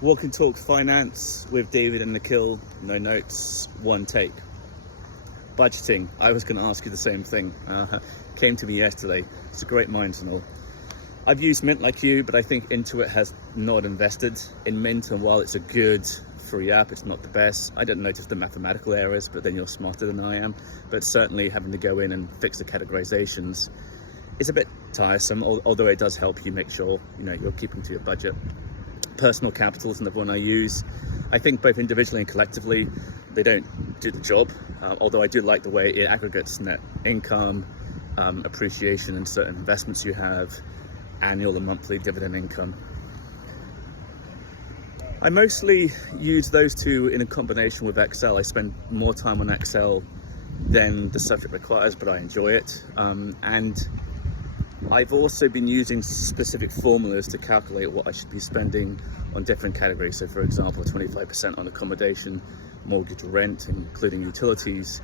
Walk and Talk Finance with David and Nikhil. No notes, one take. Budgeting. I was going to ask you the same thing. Came to me yesterday. It's a great minds and all. I've used Mint like you, but I think Intuit has not invested in Mint. And while it's a good free app, it's not the best. I didn't notice the mathematical errors, but then you're smarter than I am. But certainly having to go in and fix the categorizations is a bit tiresome, although it does help you make sure you're keeping to your budget. Personal Capital is another one I use. I think both individually and collectively, they don't do the job. Although I do like the way it aggregates net income, appreciation in certain investments you have, annual and monthly dividend income. I mostly use those two in a combination with Excel. I spend more time on Excel than the subject requires, but I enjoy it. And I've also been using specific formulas to calculate what I should be spending on different categories. So for example, 25% on accommodation, mortgage, rent, including utilities,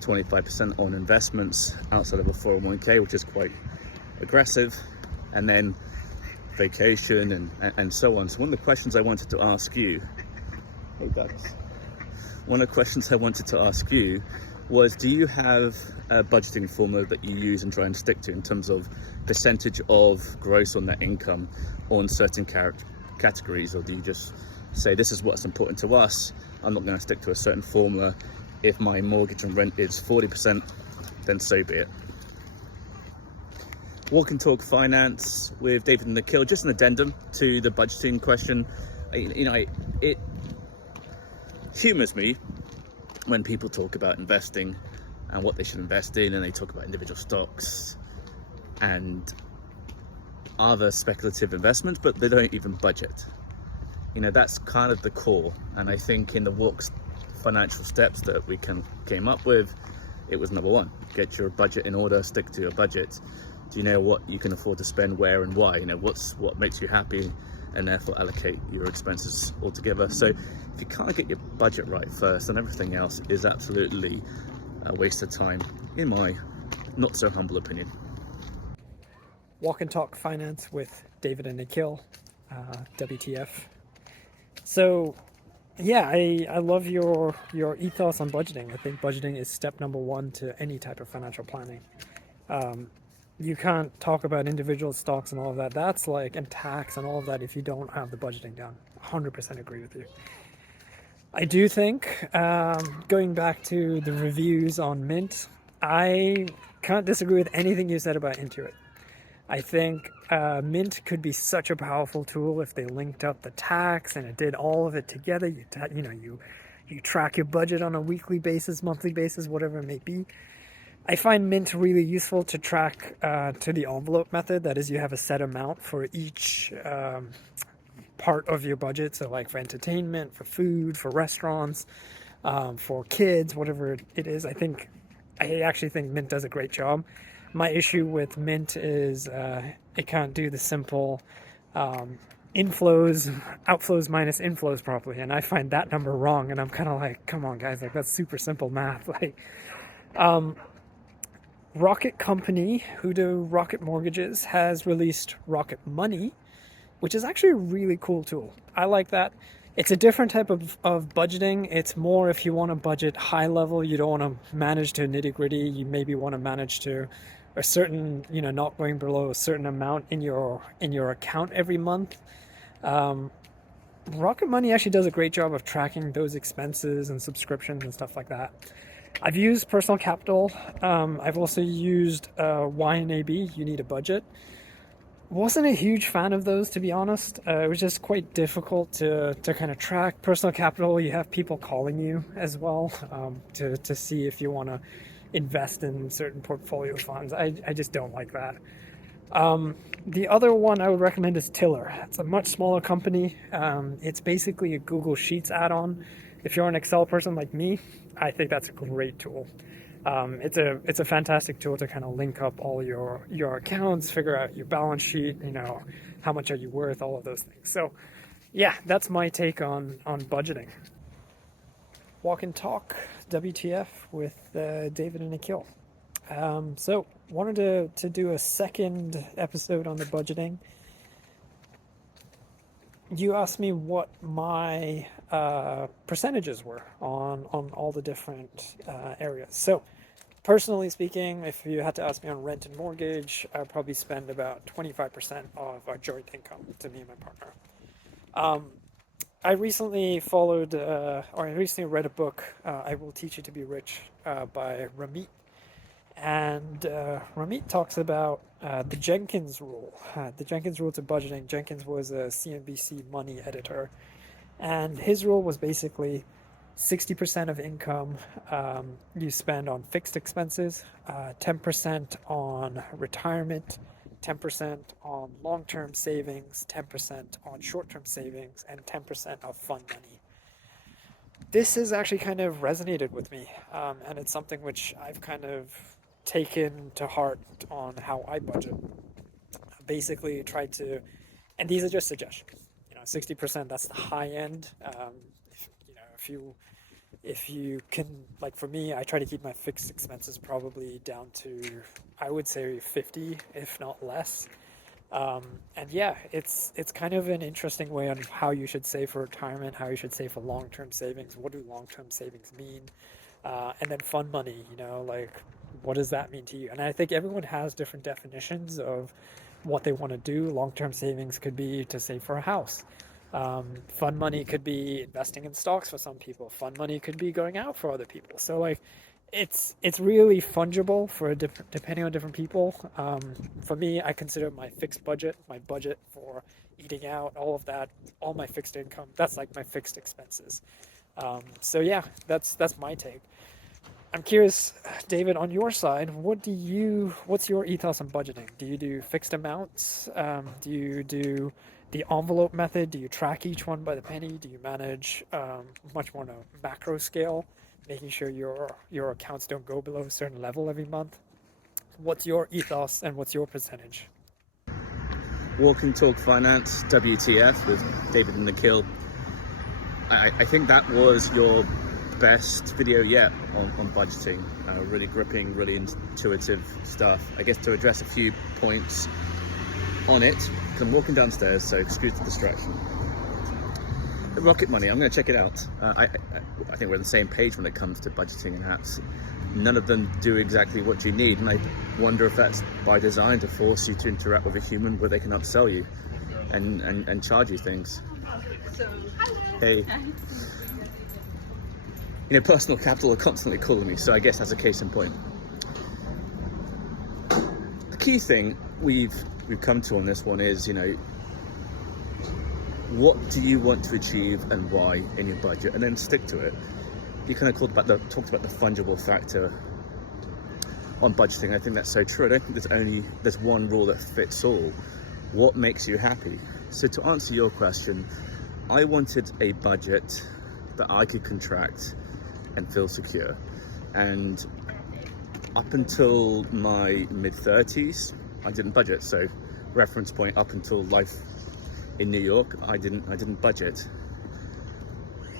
25% on investments outside of a 401k, which is quite aggressive, and then vacation and so on. So one of the questions I wanted to ask you, hey Douglas, one of the questions I wanted to ask you was, do you have a budgeting formula that you use and try and stick to in terms of percentage of gross on net income on certain categories, or do you just say this is what's important to us, I'm not going to stick to a certain formula? If my mortgage and rent is 40%, then so be it. Walk and Talk Finance with David and Nikhil. Just an addendum to the budgeting question. It humors me when people talk about investing and what they should invest in, and they talk about individual stocks and other speculative investments, but they don't even budget. That's kind of the core. And I think in the Walk's financial steps that we came up with, it was number one: get your budget in order, stick to your budget. Do you know what you can afford to spend, where and why? What makes you happy, and therefore allocate your expenses altogether. So if you can't get your budget right first, then everything else is absolutely a waste of time, in my not so humble opinion. Walk and Talk Finance with David and Nikhil, WTF. So yeah, I love your ethos on budgeting. I think budgeting is step number one to any type of financial planning. You can't talk about individual stocks and all of that. That's and tax and all of that if you don't have the budgeting down. 100% agree with you. I do think, going back to the reviews on Mint, I can't disagree with anything you said about Intuit. I think Mint could be such a powerful tool if they linked up the tax and it did all of it together. You track your budget on a weekly basis, monthly basis, whatever it may be. I find Mint really useful to track to the envelope method. That is, you have a set amount for each part of your budget. So for entertainment, for food, for restaurants, for kids, whatever it is. I actually think Mint does a great job. My issue with Mint is it can't do the simple outflows minus inflows properly. And I find that number wrong. And I'm kind of come on guys, that's super simple math. Rocket Company, who do Rocket Mortgages, has released Rocket Money, which is actually a really cool tool. I like that. It's a different type of budgeting. It's more if you want to budget high level, you don't want to manage to nitty gritty. You maybe want to manage to a certain, not going below a certain amount in your account every month. Rocket Money actually does a great job of tracking those expenses and subscriptions and stuff like that. I've used Personal Capital. I've also used YNAB, You Need a Budget. Wasn't a huge fan of those, to be honest. It was just quite difficult to kind of track. Personal Capital, you have people calling you as well to see if you want to invest in certain portfolio funds. I just don't like that. The other one I would recommend is Tiller. It's a much smaller company. It's basically a Google Sheets add-on. If you're an Excel person like me, I think that's a great tool. It's a fantastic tool to kind of link up all your accounts, figure out your balance sheet, how much are you worth, all of those things. So yeah, that's my take on budgeting. Walk and Talk, WTF with David and Nikhil. So wanted to do a second episode on the budgeting. you asked me what my percentages were on all the different areas. So, personally speaking, if you had to ask me on rent and mortgage, I'd probably spend about 25% of our joint income to me and my partner. I recently I recently read a book, I Will Teach You to Be Rich, by Ramit. And Ramit talks about the Jenkins rule. The Jenkins rule to budgeting. Jenkins was a CNBC money editor. And his rule was basically 60% of income you spend on fixed expenses, 10% on retirement, 10% on long-term savings, 10% on short-term savings, and 10% of fund money. This has actually kind of resonated with me, and it's something which I've kind of taken to heart on how I budget. Basically, try to, and these are just suggestions. 60%, that's the high end. If you can, like for me, I try to keep my fixed expenses probably down to, I would say 50, if not less. And yeah, it's kind of an interesting way on how you should save for retirement, how you should save for long-term savings. What do long-term savings mean? And then fund money, like what does that mean to you? And I think everyone has different definitions of what they want to do. Long-term savings could be to save for a house. Fund money could be investing in stocks for some people. Fund money could be going out for other people. So like, it's really fungible for depending on different people. For me, I consider my fixed budget, my budget for eating out, all of that, all my fixed income. That's like my fixed expenses. So yeah, that's my take. I'm curious, David, on your side, what's your ethos on budgeting? Do you do fixed amounts? Do you do the envelope method? Do you track each one by the penny? Do you manage much more on a macro scale, making sure your accounts don't go below a certain level every month? What's your ethos and what's your percentage? Walk and Talk Finance, WTF, with David and Nikhil. I think that was your best video yet on budgeting. Really gripping, really intuitive stuff. I guess to address a few points on it, because I'm walking downstairs, so excuse the distraction. Rocket Money, I'm going to check it out. I think we're on the same page when it comes to budgeting and apps. None of them do exactly what you need, and I wonder if that's by design to force you to interact with a human where they can upsell you and charge you things. Hey. Personal Capital are constantly calling me, so I guess that's a case in point. The key thing we've come to on this one is, what do you want to achieve and why in your budget, and then stick to it. You kind of talked about the fungible factor on budgeting. I think that's so true. I don't think there's one rule that fits all. What makes you happy? So to answer your question, I wanted a budget that I could contract and feel secure. And up until my mid-30s, I didn't budget. So reference point, up until life in New York, I didn't budget.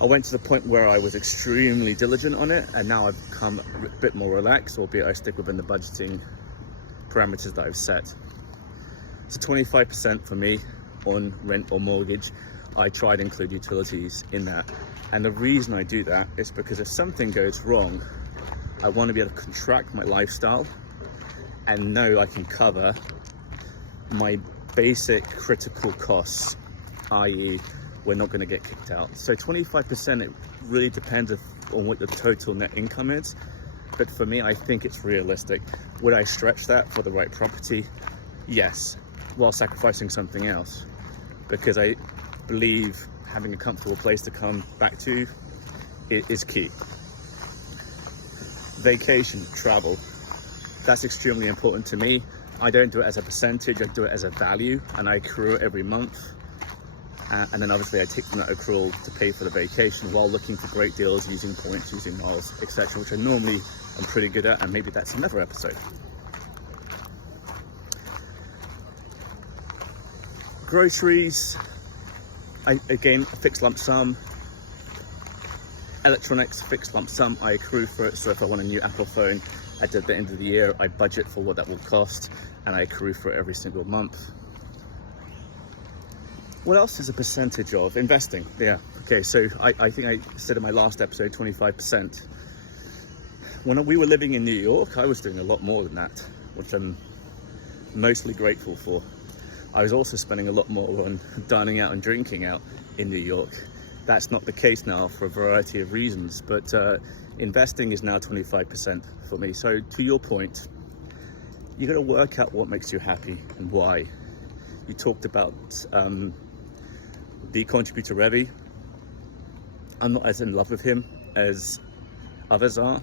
I went to the point where I was extremely diligent on it, and now I've become a bit more relaxed, albeit I stick within the budgeting parameters that I've set. So 25% for me on rent or mortgage. I try to include utilities in that. And the reason I do that is because if something goes wrong, I want to be able to contract my lifestyle and know I can cover my basic critical costs, i.e. we're not going to get kicked out. So 25%, it really depends on what the total net income is. But for me, I think it's realistic. Would I stretch that for the right property? Yes, while sacrificing something else. Because I believe having a comfortable place to come back to is key. Vacation, travel, that's extremely important to me. I don't do it as a percentage, I do it as a value, and I accrue it every month. And then obviously I take from that accrual to pay for the vacation while looking for great deals, using points, using miles, etc., which I normally am pretty good at, and maybe that's another episode. Groceries, again, a fixed lump sum. Electronics, fixed lump sum, I accrue for it. So if I want a new Apple phone at the end of the year, I budget for what that will cost, and I accrue for it every single month. What else is a percentage of investing? Yeah. Okay. So I think I said in my last episode, 25%. When we were living in New York, I was doing a lot more than that, which I'm mostly grateful for. I was also spending a lot more on dining out and drinking out in New York. That's not the case now for a variety of reasons, but investing is now 25% for me. So to your point, you got to work out what makes you happy and why. You talked about the contributor Revi. I'm not as in love with him as others are,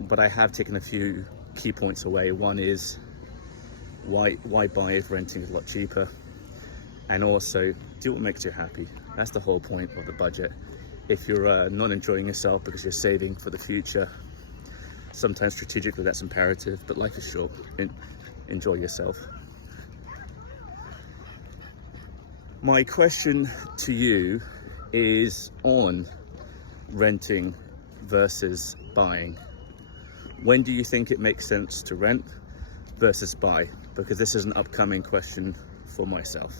but I have taken a few key points away. One is why buy if renting is a lot cheaper, and also do what makes you happy. That's the whole point of the budget. If you're not enjoying yourself because you're saving for the future, sometimes strategically that's imperative, but life is short. Enjoy yourself. My question to you is on renting versus buying. When do you think it makes sense to rent versus buy? Because this is an upcoming question for myself.